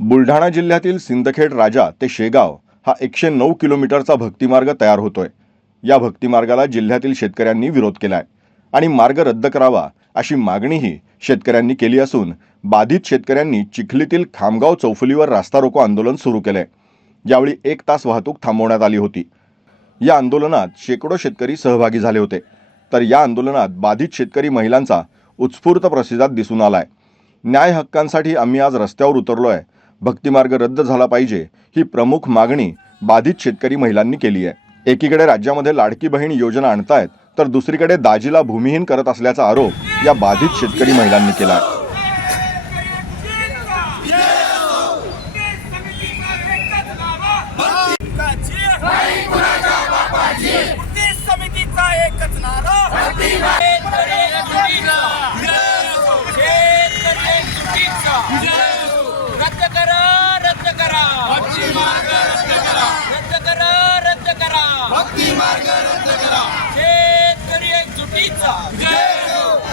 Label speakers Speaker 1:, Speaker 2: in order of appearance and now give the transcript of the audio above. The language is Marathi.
Speaker 1: बुलढाणा जिल्ह्यातील सिंदखेड राजा ते शेगाव हा एकशे नऊ किलोमीटरचा भक्तिमार्ग तयार होतोय. या भक्तिमार्गाला जिल्ह्यातील शेतकऱ्यांनी विरोध केलाय आणि मार्ग रद्द करावा अशी मागणीही शेतकऱ्यांनी केली असून बाधित शेतकऱ्यांनी चिखलीतील खामगाव चौफुलीवर रास्ता रोको आंदोलन सुरू केलंय. यावेळी एक तास वाहतूक थांबवण्यात आली होती. या आंदोलनात शेकडो शेतकरी सहभागी झाले होते. तर या आंदोलनात बाधित शेतकरी महिलांचा उत्स्फूर्त प्रतिसाद दिसून आलाय. न्याय हक्कांसाठी आम्ही आज रस्त्यावर उतरलो आहे भक्तिमार्ग रद्द झाला पाहिजे ही प्रमुख मागणी बाधित शेतकरी महिलांनी केली आहे. एकीकडे राज्यामध्ये लाडकी बहीण योजना आणतायत तर दुसरीकडे दाजीला भूमिहीन करत असल्याचा आरोप या बाधित शेतकरी महिलांनी केला आहे Marca.